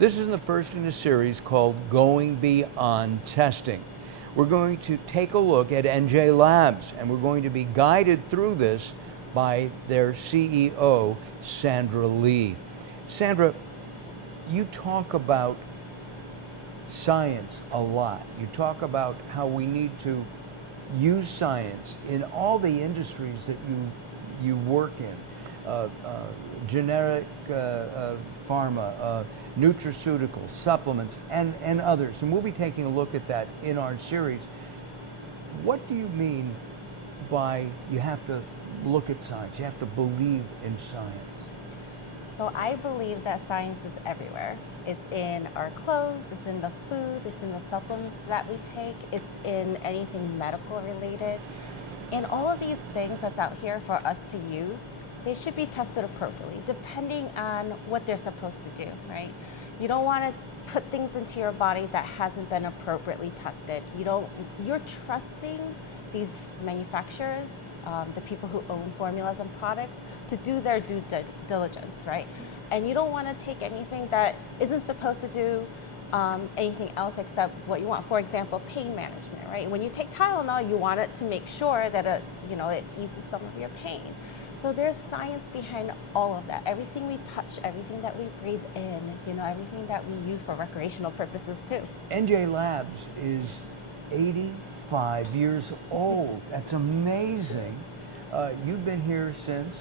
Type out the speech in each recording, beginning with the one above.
This is the first in a series called Going Beyond Testing. We're going to take a look at NJ Labs, and we're going to be guided through this by their CEO, Sandra Lee. Sandra, you talk about science a lot. You talk about how we need to use science in all the industries that you work in, generic pharma, nutraceuticals, supplements, and others. And we'll be taking a look at that in our series. What do you mean by you have to look at science, you have to believe in science? So I believe that science is everywhere. It's in our clothes, it's in the food, it's in the supplements that we take, it's in anything medical related. And all of these things that's out here for us to use, they should be tested appropriately, depending on what they're supposed to do, right? You don't want to put things into your body that hasn't been appropriately tested. You're trusting these manufacturers, the people who own formulas and products, to do their due diligence, right? And you don't want to take anything that isn't supposed to do anything else except what you want. For example, pain management, right? When you take Tylenol, you want it to make sure that it eases some of your pain. So there's science behind all of that. Everything we touch, everything that we breathe in, everything that we use for recreational purposes too. NJ Labs is 85 years old. That's amazing. You've been here since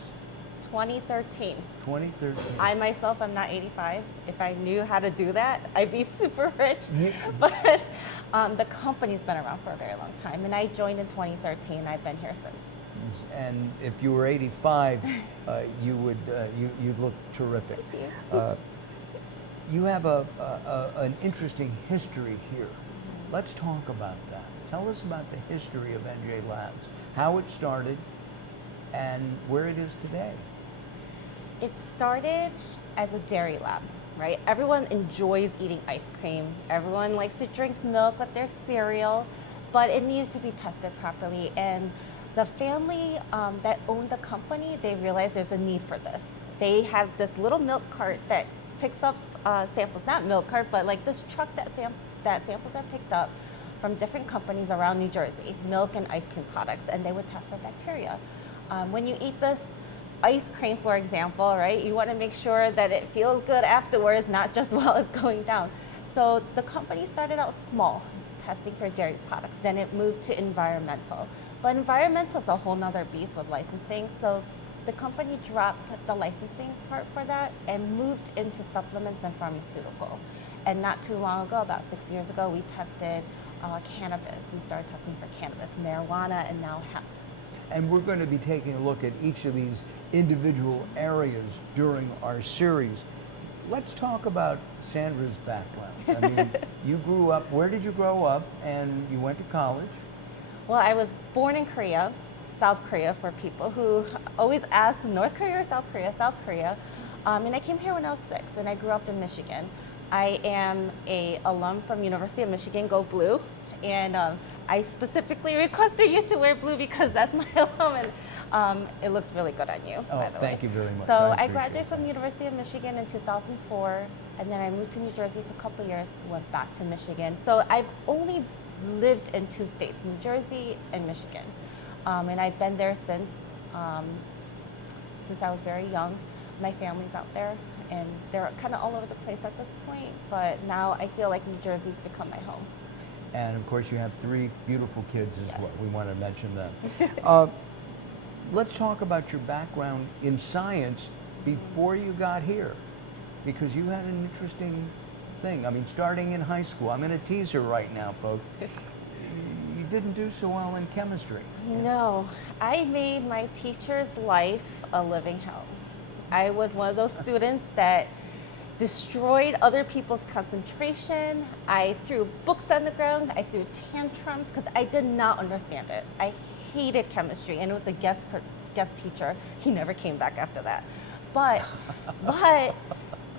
2013. 2013. I myself am not 85. If I knew how to do that, I'd be super rich. But the company's been around for a very long time, and I joined in 2013. I've been here since. And if you were 85, you'd look terrific. Thank you. You have an interesting history here. Let's talk about that. Tell us about the history of NJ Labs, how it started, and where it is today. It started as a dairy lab, right? Everyone enjoys eating ice cream. Everyone likes to drink milk with their cereal, but it needed to be tested properly. And the family that owned the company, they realized there's a need for this. They had this little milk cart that picks up samples, not milk cart, but like this truck that samples are picked up from different companies around New Jersey, milk and ice cream products, and they would test for bacteria. When you eat this ice cream, for example, right, you want to make sure that it feels good afterwards, not just while it's going down. So the company started out small, testing for dairy products. Then it moved to environmental. But environmental is a whole nother beast with licensing. So the company dropped the licensing part for that and moved into supplements and pharmaceutical. And not too long ago, about 6 years ago, we tested cannabis. We started testing for cannabis, marijuana, and now hemp. And we're going to be taking a look at each of these individual areas during our series. Let's talk about Sandra's background. I mean, you grew up, where did you grow up, and you went to college? Well, I was born in Korea, South Korea, for people who always ask North Korea or South Korea, South Korea. And I came here when I was 6, and I grew up in Michigan. I am an alum from University of Michigan, go Blue. And I specifically requested you to wear blue because that's my alum, and it looks really good on you, by the way. Thank you very much. So I graduated from University of Michigan in 2004, and then I moved to New Jersey for a couple of years, went back to Michigan. So I've only lived in 2 states, New Jersey and Michigan. And I've been there since I was very young. My family's out there, and they're kind of all over the place at this point, but now I feel like New Jersey's become my home. And of course, you have 3 beautiful kids as well. We want to mention them. Let's talk about your background in science before you got here, because you had an interesting thing. I mean, starting in high school, I'm going to tease her right now, folks. You didn't do so well in chemistry. No, I made my teacher's life a living hell. I was one of those students that destroyed other people's concentration. I threw books on the ground. I threw tantrums because I did not understand it. I hated chemistry, and it was a guest teacher. He never came back after that. But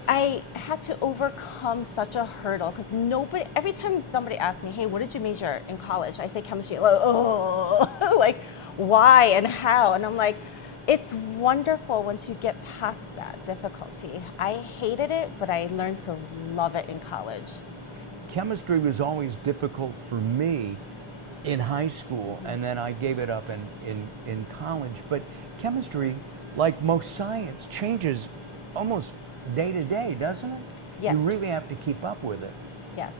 I had to overcome such a hurdle because every time somebody asked me, hey, what did you major in college? I say chemistry. Like, oh, like, why and how? And I'm like, It's wonderful once you get past that difficulty. I hated it, but I learned to love it in college. Chemistry was always difficult for me in high school, and then I gave it up in college. But chemistry, like most science, changes almost day to day, doesn't it? Yes. You really have to keep up with it. Yes.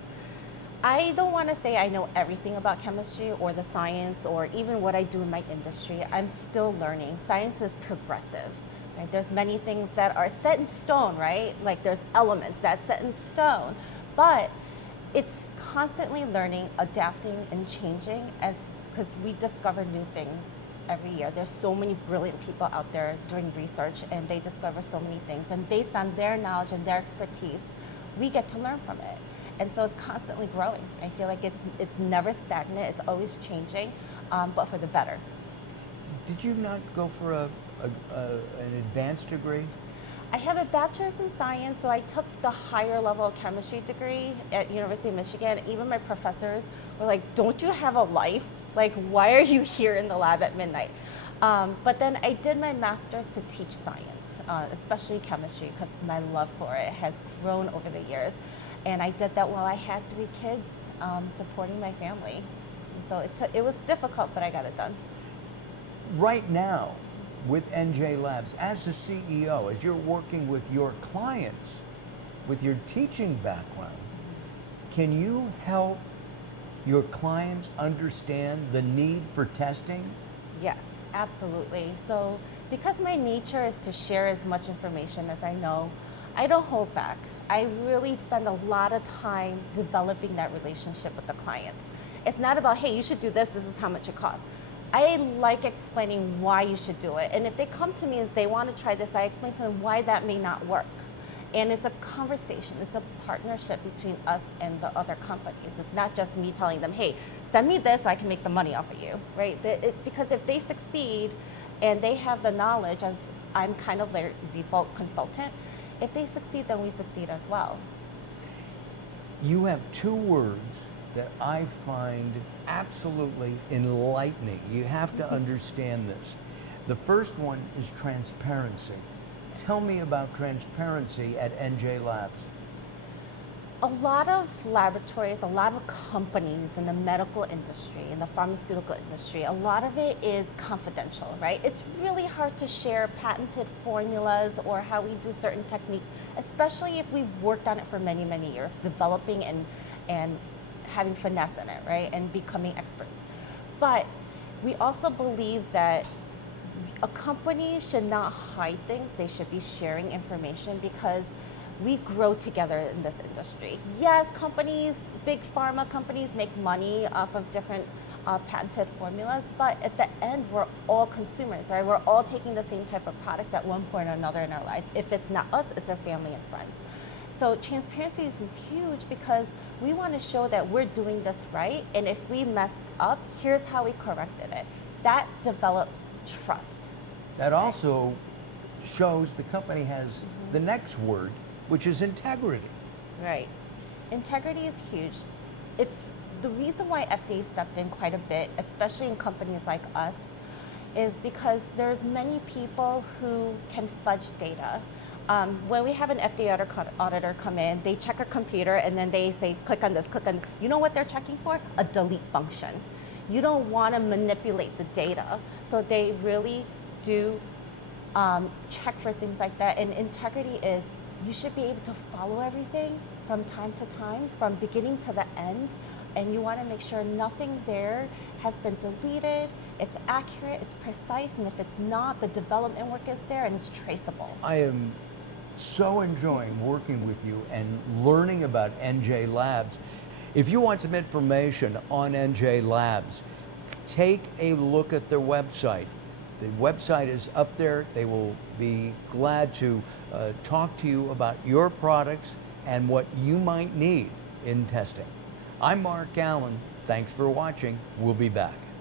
I don't want to say I know everything about chemistry or the science or even what I do in my industry. I'm still learning. Science is progressive. Right? There's many things that are set in stone, right? Like there's elements that's set in stone. But it's constantly learning, adapting, and changing because we discover new things every year. There's so many brilliant people out there doing research, and they discover so many things. And based on their knowledge and their expertise, we get to learn from it. And so it's constantly growing. I feel like it's never stagnant. It's always changing, but for the better. Did you not go for an advanced degree? I have a bachelor's in science, so I took the higher level of chemistry degree at University of Michigan. Even my professors were like, "Don't you have a life? Like, why are you here in the lab at midnight?" But then I did my master's to teach science, especially chemistry, because my love for it has grown over the years. And I did that while I had 3 kids, supporting my family. And so it was difficult, but I got it done. Right now, with NJ Labs, as a CEO, as you're working with your clients, with your teaching background, can you help your clients understand the need for testing? Yes, absolutely. So because my nature is to share as much information as I know, I don't hold back. I really spend a lot of time developing that relationship with the clients. It's not about, hey, you should do this is how much it costs. I like explaining why you should do it. And if they come to me and they want to try this, I explain to them why that may not work. And it's a conversation, it's a partnership between us and the other companies. It's not just me telling them, hey, send me this so I can make some money off of you, right? Because if they succeed and they have the knowledge, as I'm kind of their default consultant, if they succeed, then we succeed as well. You have 2 words that I find absolutely enlightening. You have to understand this. The first one is transparency. Tell me about transparency at NJ Labs. A lot of laboratories, a lot of companies in the medical industry, in the pharmaceutical industry, a lot of it is confidential, right? It's really hard to share patented formulas or how we do certain techniques, especially if we've worked on it for many, many years, developing and having finesse in it, right? And becoming expert. But we also believe that a company should not hide things. They should be sharing information because we grow together in this industry. Yes, companies, big pharma companies make money off of different patented formulas, but at the end, we're all consumers, right? We're all taking the same type of products at one point or another in our lives. If it's not us, it's our family and friends. So transparency is huge because we want to show that we're doing this right, and if we messed up, here's how we corrected it. That develops trust. That also shows the company has the next word, which is integrity. Right. Integrity is huge. It's the reason why FDA stepped in quite a bit, especially in companies like us, is because there's many people who can fudge data. When we have an FDA auditor come in, they check our computer and then they say, click on this, click on, you know what they're checking for? A delete function. You don't want to manipulate the data. So they really do check for things like that. And integrity is, you should be able to follow everything from time to time, from beginning to the end, and you want to make sure nothing there has been deleted, it's accurate, it's precise, and if it's not, the development work is there and it's traceable. I am so enjoying working with you and learning about NJ Labs. If you want some information on NJ Labs, take a look at their website. The website is up there. They will be glad to talk to you about your products and what you might need in testing. I'm Mark Allen. Thanks for watching. We'll be back.